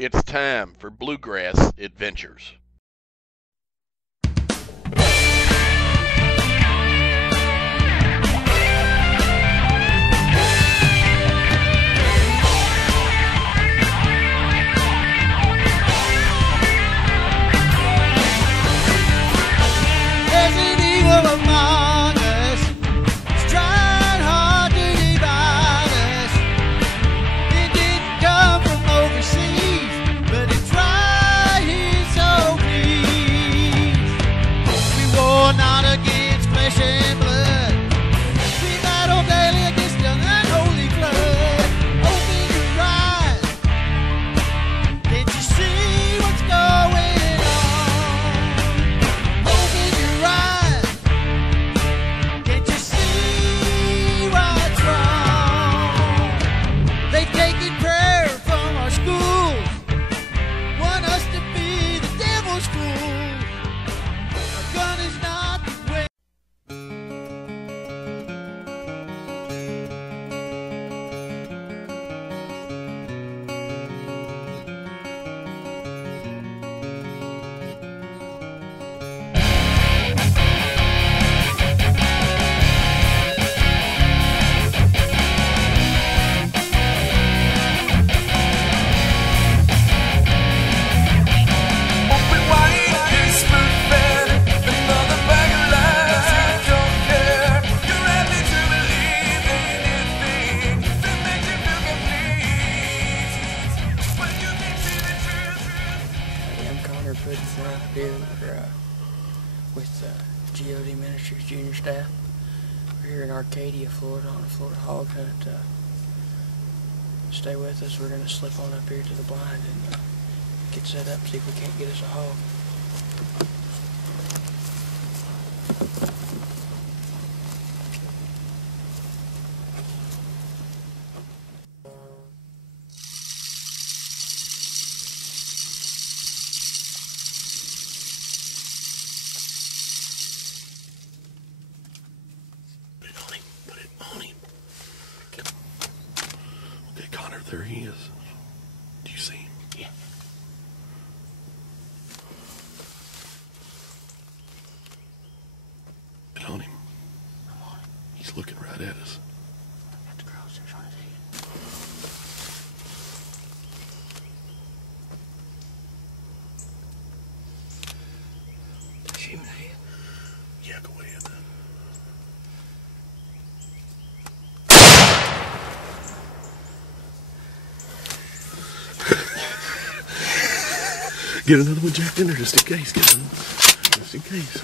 It's time for Bluegrass Adventures. Here with GOD Ministries Junior staff. We're here in Arcadia, Florida on a Florida hog hunt. Stay with us. We're going to slip on up here to the blind and get set up, see if we can't get us a hog. There he is. Do you see him? Yeah. Get on him. I'm on him. He's looking right at us. Got the crosshairs on his head. Shoot him in the head. Yeah, go ahead. Get another one jacked in there just in case. Get another one just in case.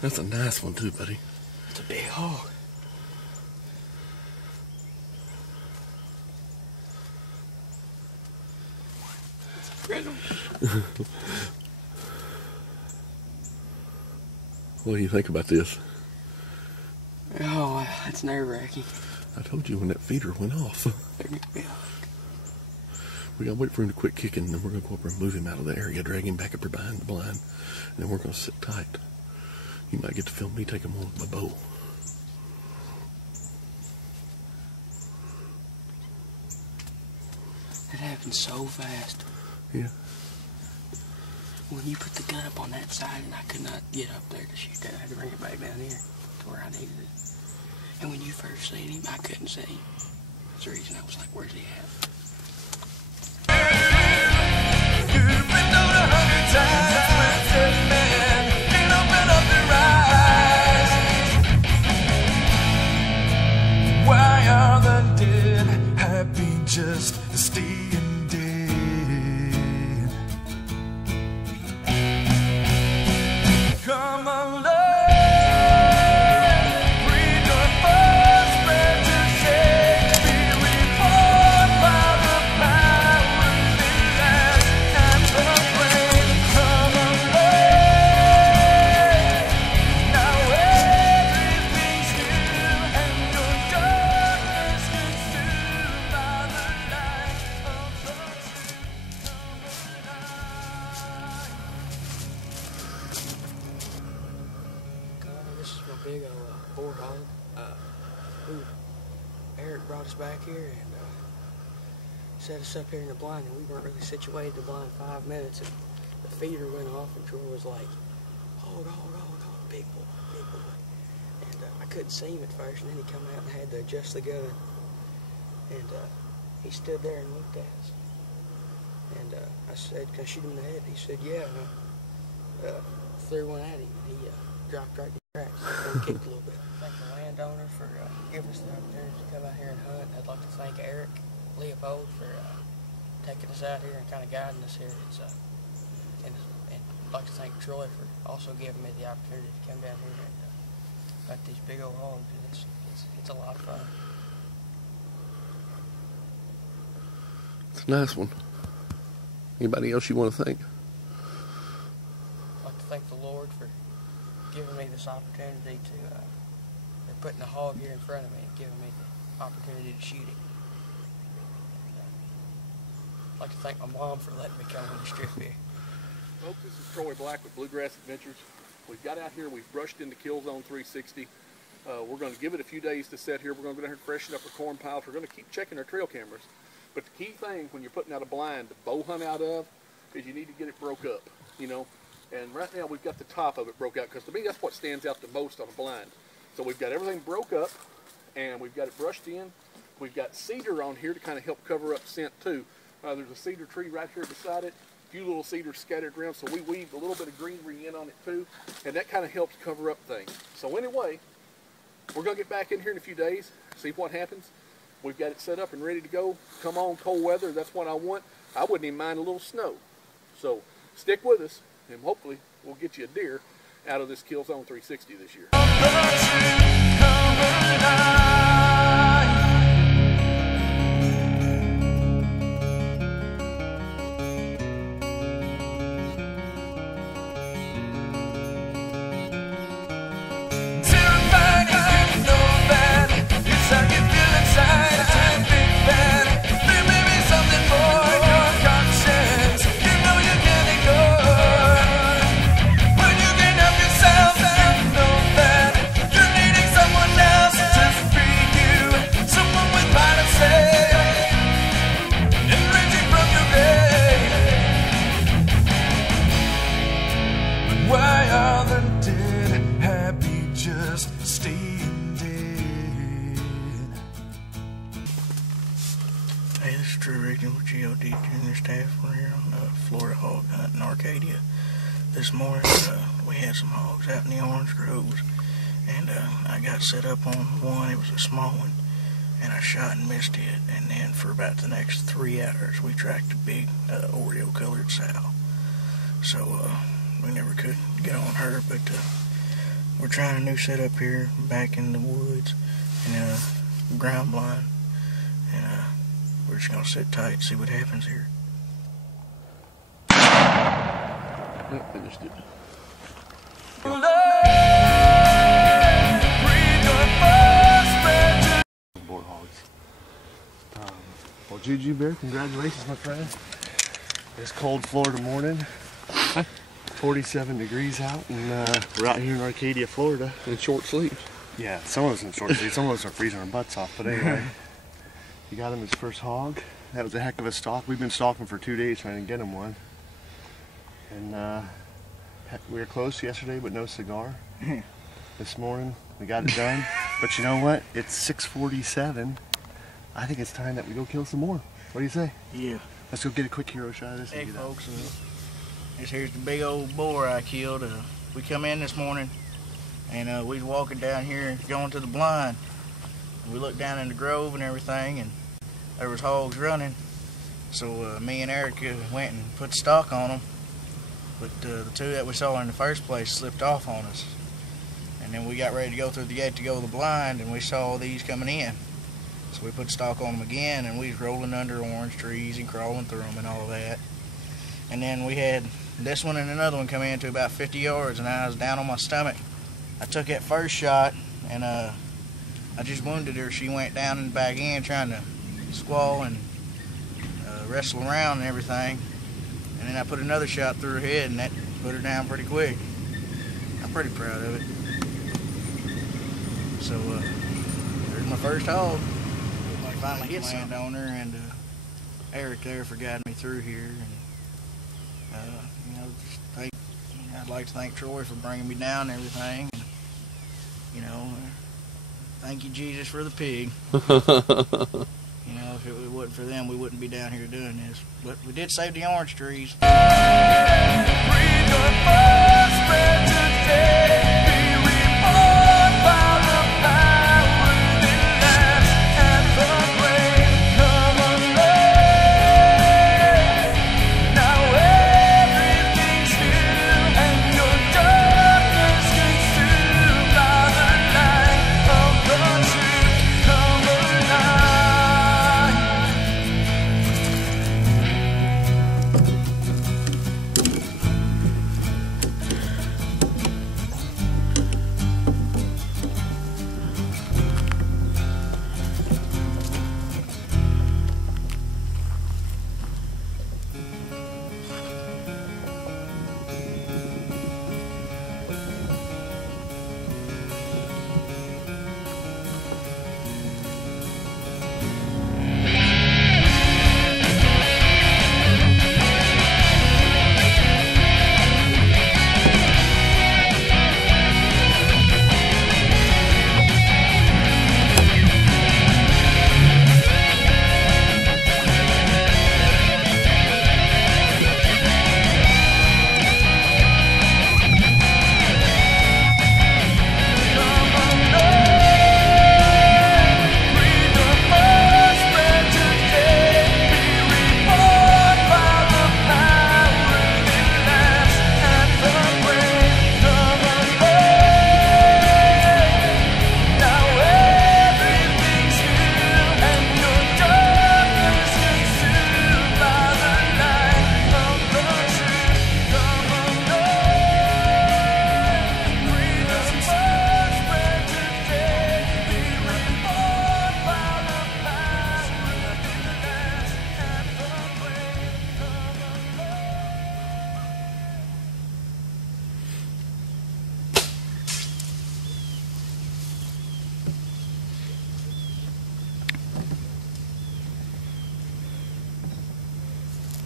That's a nice one too, buddy. It's a big hog. What do you think about this? Oh, that's nerve-wracking. I told you when that feeder went off. We gotta wait for him to quit kicking, and then we're gonna go over and move him out of the area, drag him back up here behind the blind, and then we're gonna sit tight. You might get to film me take him on with my bow. It happened so fast. Yeah. When you put the gun up on that side and I could not get up there to shoot that, I had to bring it back down here to where I needed it. And when you first seen him, I couldn't see him. That's the reason I was like, where's he at? You've been known 100 times when this man can't open up their eyes. Why are the dead happy just staying dead? Come on, love. Read your first spread to Shakespeare, report about Eric brought us back here and set us up here in the blind, and we weren't really situated to blind 5 minutes, and the feeder went off, and Troy was like, hold, big boy, big boy. And I couldn't see him at first, and then he come out and had to adjust the gun. And he stood there and looked at us. And I said, can I shoot him in the head? He said, yeah. And I threw one at him, and he dropped right in the tracks. And we kicked a little bit. Thank the landowner for giving us the opportunity to come out here and hunt. I'd like to thank Eric Leopold for taking us out here and kind of guiding us here. And I'd like to thank Troy for also giving me the opportunity to come down here and hunt these big old hogs. It's a lot of fun. It's a nice one. Anybody else you want to thank? I'd like to thank the Lord for giving me this opportunity to, for putting a hog here in front of me and giving me the opportunity to shoot it. I'd like to thank my mom for letting me come on this trip here. Folks, this is Troy Black with Bluegrass Adventures. We've got out here, we've brushed into Kill Zone 360. We're going to give it a few days to set here. We're going to go down here and freshen up our corn piles. We're going to keep checking our trail cameras. But the key thing when you're putting out a blind to bow hunt out of is you need to get it broke up, you know. And right now we've got the top of it broke out, because to me that's what stands out the most on a blind. So we've got everything broke up and we've got it brushed in. We've got cedar on here to kind of help cover up scent too. There's a cedar tree right here beside it. A few little cedars scattered around, so we weaved a little bit of greenery in on it too, and that kind of helps cover up things. So anyway, we're going to get back in here in a few days, see what happens. We've got it set up and ready to go. Come on, cold weather, that's what I want. I wouldn't even mind a little snow. So stick with us, and hopefully we'll get you a deer out of this Kill Zone 360 this year. Hey, this is True Regional GOD Junior Staff. We're here on Florida hog hunt in Arcadia. This morning we had some hogs out in the orange groves, and I got set up on one. It was a small one, and I shot and missed it. And then for about the next 3 hours we tracked a big Oreo colored sow. So we never could get on her, but we're trying a new setup here back in the woods in a ground blind, and we're just gonna sit tight and see what happens here. Yep, finished it. Boar hogs. Well, Juju Bear, congratulations, my friend. This cold Florida morning, 47 degrees out, and we're out here in Arcadia, Florida. In short sleeves. Yeah, some of us in short sleeves, some of us are freezing our butts off, but anyway. He got him his first hog. That was a heck of a stalk. We've been stalking for 2 days trying to get him one. And we were close yesterday, but no cigar. This morning, we got it done. But you know what? It's 6:47. I think it's time that we go kill some more. What do you say? Yeah. Let's go get a quick hero shot of this. Hey and get out. folks, here's the big old boar I killed. We come in this morning, and we was walking down here going to the blind. We looked down in the grove and everything, and there was hogs running. So me and Eric went and put the stock on them. But the two that we saw in the first place slipped off on us. And then we got ready to go through the gate to go to the blind, and we saw these coming in. So we put stock on them again, and we was rolling under orange trees and crawling through them and all that. And then we had this one and another one come in to about 50 yards, and I was down on my stomach. I took that first shot, and I just wounded her. She went down in the back end trying to squall and wrestle around and everything. And then I put another shot through her head, and that put her down pretty quick. I'm pretty proud of it. So there's my first hog. I finally hit some landowner, and Eric there for guiding me through here. And you know, I'd like to thank Troy for bringing me down and everything. And, you know, thank you, Jesus, for the pig. You know, if it wasn't for them, we wouldn't be down here doing this. But we did save the orange trees.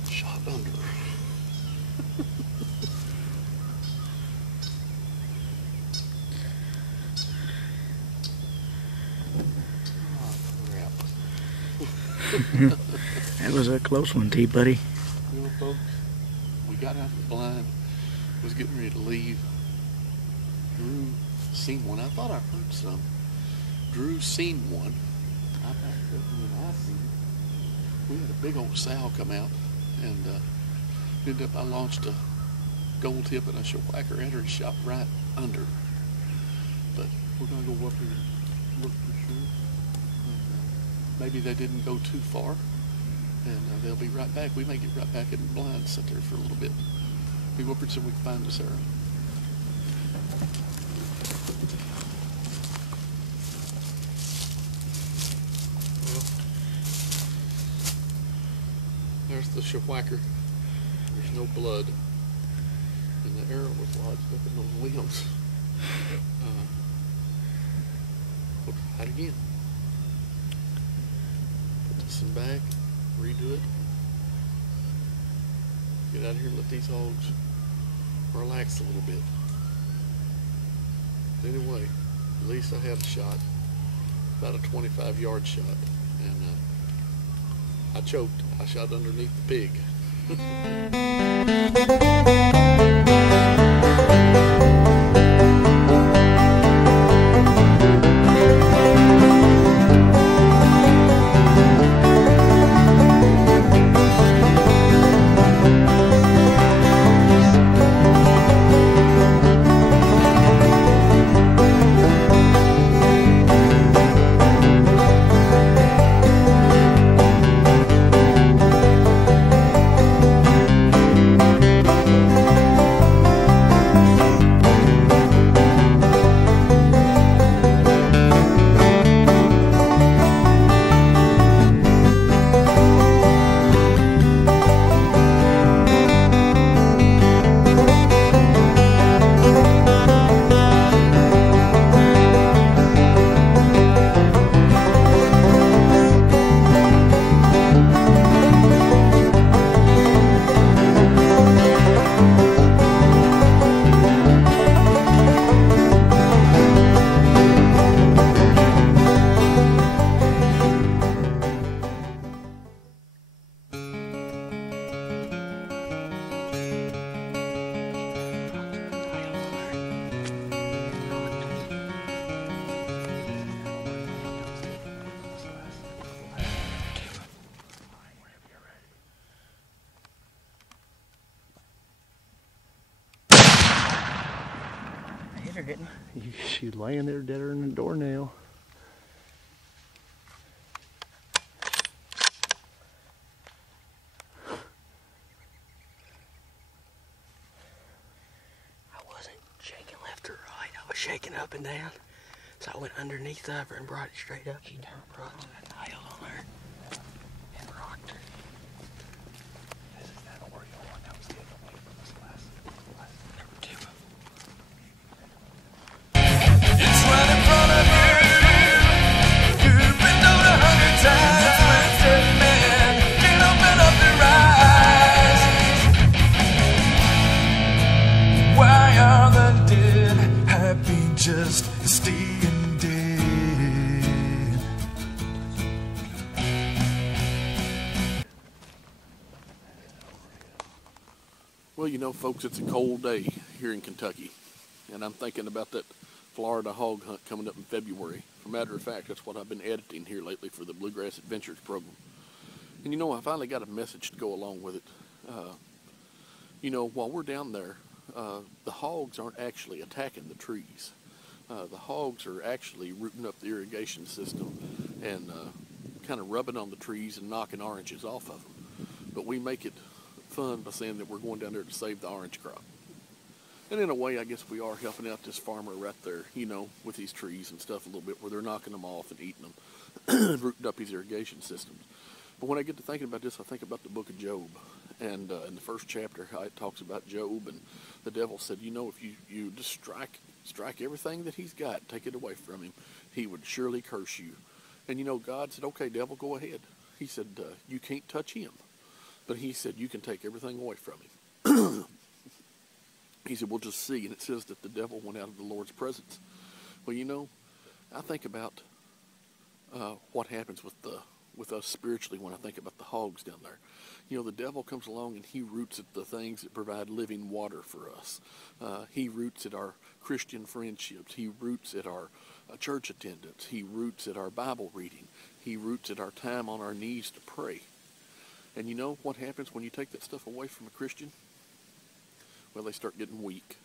Shot under. That was a close one, T-Buddy. Well, folks, we got out of the blind, was getting ready to leave. Drew seen one. I thought I heard some. Drew seen one. I backed up and then I seen it. We had a big old sow come out, and ended up I launched a gold tip and a shellwhacker at her and shot right under. But we're gonna go up here and look for sure. And, maybe they didn't go too far, and they'll be right back. We may get right back in the blind and sit there for a little bit. We go up here so we can find this arrow. There's the shellwhacker. There's no blood. And the arrow was lodged up in those limbs. We'll try it again. Put this in back, redo it. Get out of here and let these hogs relax a little bit. Anyway, at least I had a shot. About a 25-yard shot. And I choked. I shot underneath the pig. getting. She's laying there deader than a doornail. I wasn't shaking left or right. I was shaking up and down. So I went underneath of her and brought it straight up. She turned, brought to the nail on her and rocked her. This is that Oreo one that was getting away from us last. There were two of them. It's right in front of you. You've been told 100 times when dead men can't open up their eyes. Why are the dead happy just staying dead? Well, you know, folks, it's a cold day here in Kentucky, and I'm thinking about that Florida hog hunt coming up in February. As a matter of fact, that's what I've been editing here lately for the Bluegrass Adventures program. And you know, I finally got a message to go along with it. You know, while we're down there, the hogs aren't actually attacking the trees. The hogs are actually rooting up the irrigation system and kind of rubbing on the trees and knocking oranges off of them. But we make it fun by saying that we're going down there to save the orange crop. And in a way, I guess we are helping out this farmer right there, you know, with these trees and stuff a little bit, where they're knocking them off and eating them and rooting up his irrigation systems. But when I get to thinking about this, I think about the book of Job. And in the first chapter, how it talks about Job, and the devil said, you know, if you just strike everything that he's got, take it away from him, he would surely curse you. And, you know, God said, okay, devil, go ahead. He said, you can't touch him. But he said, you can take everything away from him. He said, we'll just see. And it says that the devil went out of the Lord's presence. Well, you know, I think about what happens with us spiritually when I think about the hogs down there. You know, the devil comes along and he roots at the things that provide living water for us. He roots at our Christian friendships. He roots at our church attendance. He roots at our Bible reading. He roots at our time on our knees to pray. And you know what happens when you take that stuff away from a Christian? Well, they start getting weak.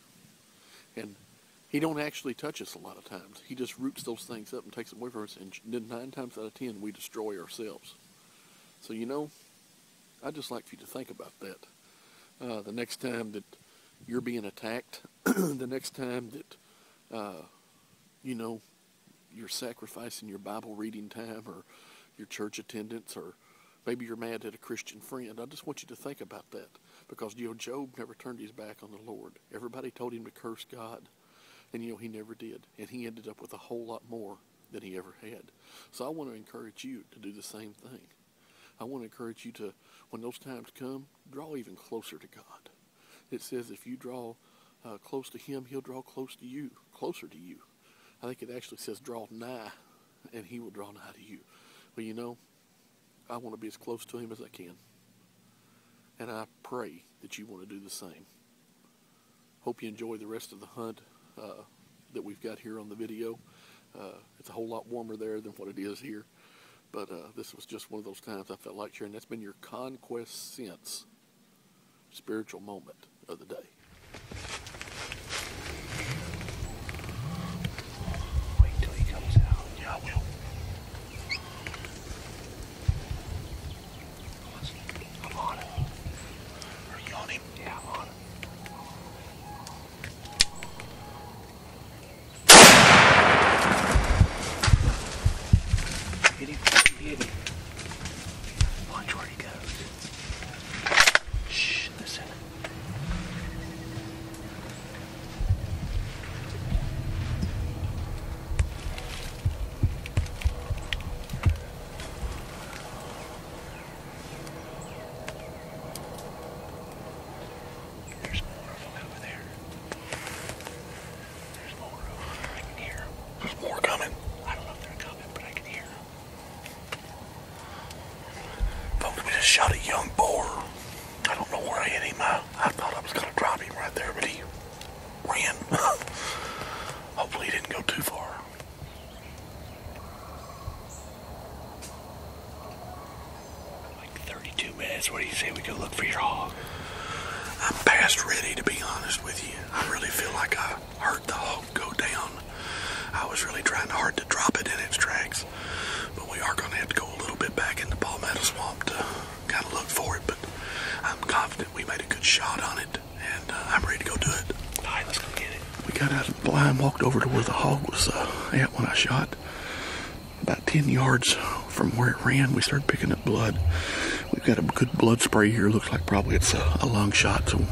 And he don't actually touch us a lot of times. He just roots those things up and takes them away from us. And then 9 times out of 10, we destroy ourselves. So, you know, I'd just like for you to think about that. The next time that you're being attacked, the next time that, you know, you're sacrificing your Bible reading time or your church attendance, or maybe you're mad at a Christian friend, I just want you to think about that. Because, you know, Job never turned his back on the Lord. Everybody told him to curse God. And, you know, he never did. And he ended up with a whole lot more than he ever had. So I want to encourage you to do the same thing. I want to encourage you to, when those times come, draw even closer to God. It says if you draw close to him, he'll draw closer to you. I think it actually says draw nigh, and he will draw nigh to you. Well, you know, I want to be as close to him as I can. And I pray that you want to do the same. Hope you enjoy the rest of the hunt that we've got here on the video. It's a whole lot warmer there than what it is here. But this was just one of those times I felt like sharing. That's been your Conquest Sense spiritual moment of the day. Wait till he comes out. Yeah, I will. I'm on it. Are you on him? Yeah, I'm on it. Hit him. Hit him. Watch where he goes. Shh, listen. There's more of them over there. There's more over there. I can hear them. There's more coming. I don't know if they're coming, but I can hear them. Folks, we just shot a young boar. I don't know where I hit him. I thought I was going to drop him right there, but he ran. Hopefully he didn't go too far. Like 32 minutes. What do you say we go look for your hog? I'm past ready, to be honest with you. I really feel like I heard the hog go down. I was really trying hard to drop it in its tracks. But we are going to have to go a little bit back in the Palmetto Swamp to kind of look for it. But I'm confident we made a good shot on it. And I'm ready to go do it. All right, let's go get it. We got out of the blind, walked over to where the hog was at when I shot. About 10 yards from where it ran, we started picking up blood. We've got a good blood spray here. Looks like probably it's a lung shot. So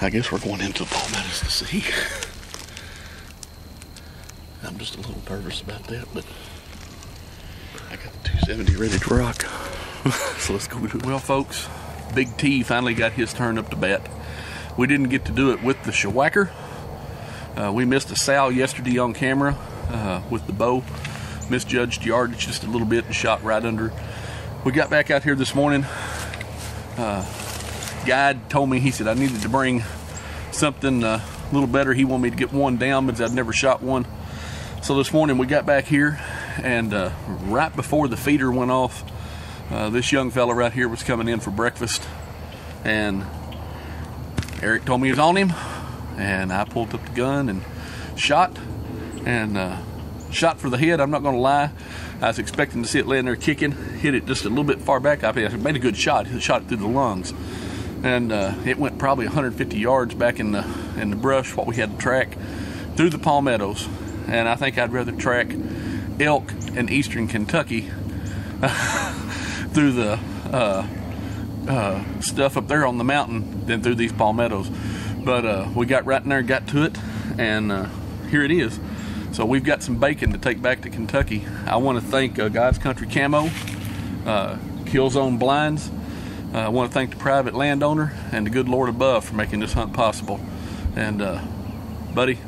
I guess we're going into the palmettos to see. I'm just a little nervous about that, but I got the 270 ready to rock. So let's go do it. Well, folks, Big T finally got his turn up to bat. We didn't get to do it with the shellacker. We missed a sow yesterday on camera with the bow. Misjudged yardage just a little bit and shot right under. We got back out here this morning. Guide told me, he said I needed to bring something a little better. He wanted me to get one down because I'd never shot one. So this morning we got back here, and right before the feeder went off, this young fella right here was coming in for breakfast, and Eric told me he was on him, and I pulled up the gun and shot, and shot for the head. I'm not going to lie, I was expecting to see it laying there kicking, hit it just a little bit far back. I made a good shot. It shot it through the lungs, and it went probably 150 yards back in the brush, what we had to track, through the palmettos. And I think I'd rather track elk in eastern Kentucky through the stuff up there on the mountain than through these palmettos. But we got right in there, got to it, and here it is. So we've got some bacon to take back to Kentucky. I want to thank God's Country Camo, Kill Zone Blinds. I want to thank the private landowner and the good Lord above for making this hunt possible. And buddy,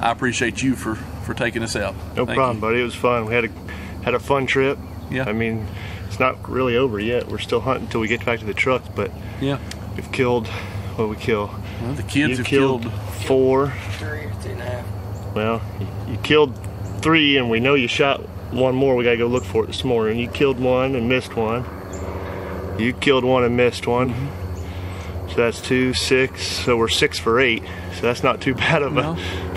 I appreciate you for taking us out. No problem, buddy. It was fun. We had a fun trip. Yeah. I mean, it's not really over yet. We're still hunting until we get back to the trucks, but yeah, we've killed, what we kill? Well, the kids have killed 4. 3 or 3.5. Well, you killed 3, and we know you shot one more. We gotta go look for it this morning. You killed 1 and missed 1. You killed 1 and missed 1. So that's 2, 6. So we're 6 for 8. So that's not too bad of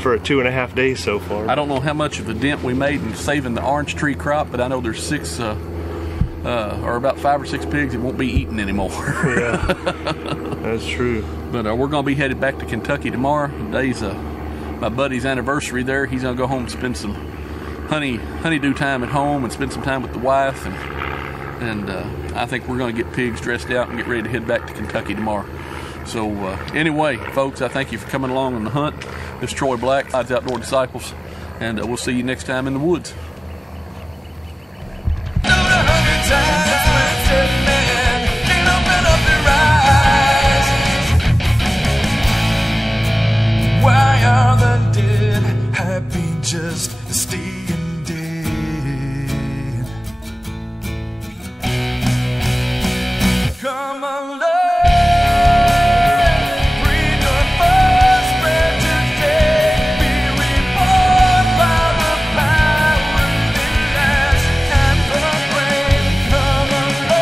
for 2.5 days so far. I don't know how much of a dent we made in saving the orange tree crop, but I know there's 6 or about 5 or 6 pigs that won't be eaten anymore. Yeah, that's true. But we're gonna be headed back to Kentucky tomorrow. Today's my buddy's anniversary there. He's gonna go home and spend some honeydew time at home and spend some time with the wife, and I think we're gonna get pigs dressed out and get ready to head back to Kentucky tomorrow. So anyway, folks, I thank you for coming along on the hunt. This is Troy Black, Odds Outdoor Disciples, and we'll see you next time in the woods. Why are the dead happy just staying dead? Come along, breathe your first breath today. Be reborn by the power that lasts and the brave. Come along,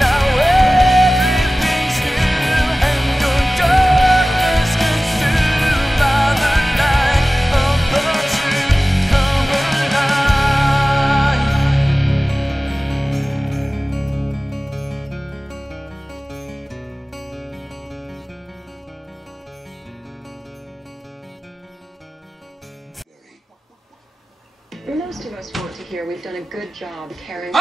now everything's new and your darkness consumed by the light of the truth. Come alive. Most of us want to hear we've done a good job carrying.